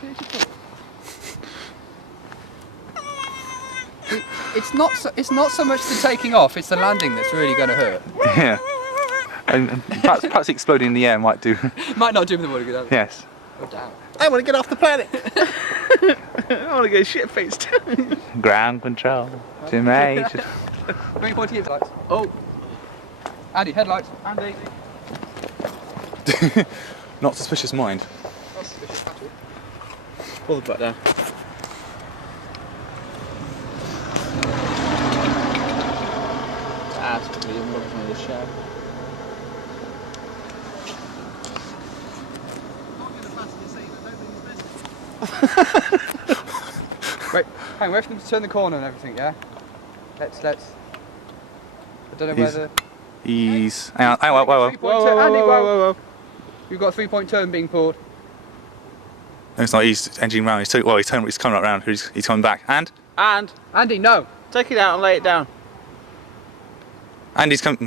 beautiful. It's not so much the taking off, it's the landing that's really going to hurt. Yeah. And perhaps exploding in the air might do. Might not do him the water good. Yes. Oh damn. I want to get off the planet. I want to go shit faced. Ground control. To major. 3.8 lights. Oh. Andy, headlights. Andy. Not suspicious mind. Not suspicious at all. Pull the butt down. That's pretty good. Look from the show. Wait, hang on, wait for them to turn the corner and everything, yeah? Let's. I don't know whether. Ease. Hang on, whoa. Whoa. We've got a 3-point turn being poured. No, it's not. He's edging round. He's coming right round. He's coming back. And Andy, no! take it out and lay it down. he's coming.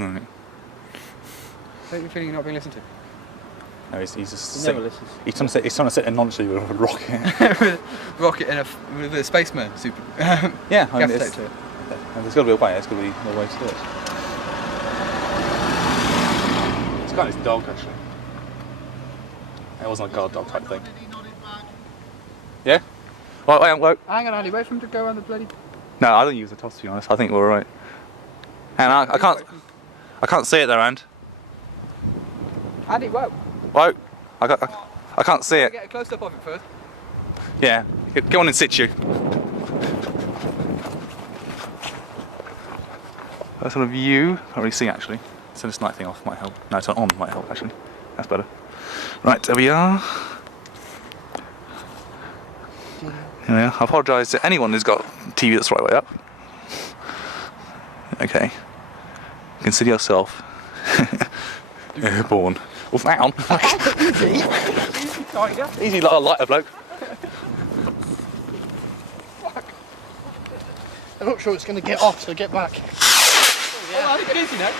Don't you feeling you're not being listened to? No, he's just He never listens. He's trying to sit in nonchalantly with a rocket. Rocket with a Spaceman super. Yeah, I mean, Gas tape to it. there's got to be a way. There's got to be a way to do it. It's kind of his dog, actually. It wasn't a guard dog type thing. Yeah? Well, Hang on, Andy, wait for him to go around the bloody. no, I don't use the toss, to be honest. I think we're alright. And I can't see it there, and. Andy, whoa! Whoa! I can't see it. Get a close up of it first. Yeah, go on in situ. That's sort of view. Can't really see actually. So this night thing off might help. No, turn on might help actually. That's better. Right, there we are. Yeah, I apologise to anyone who's got TV that's the right way up. Okay. Consider yourself airborne. Oh, hang on. Easy like a lighter bloke. I'm not sure it's going to get off, so get back. Oh, I think it is, you know.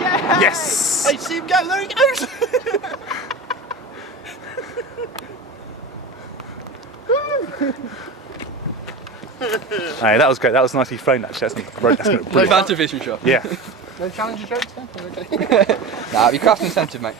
Yeah! Yes! Hey, see him go, there he goes! Hey, that was great. That was nicely framed actually. That's brilliant. Fantavision shot. Yeah. No challenger jokes then? Okay. Nah, be craft incentive, mate.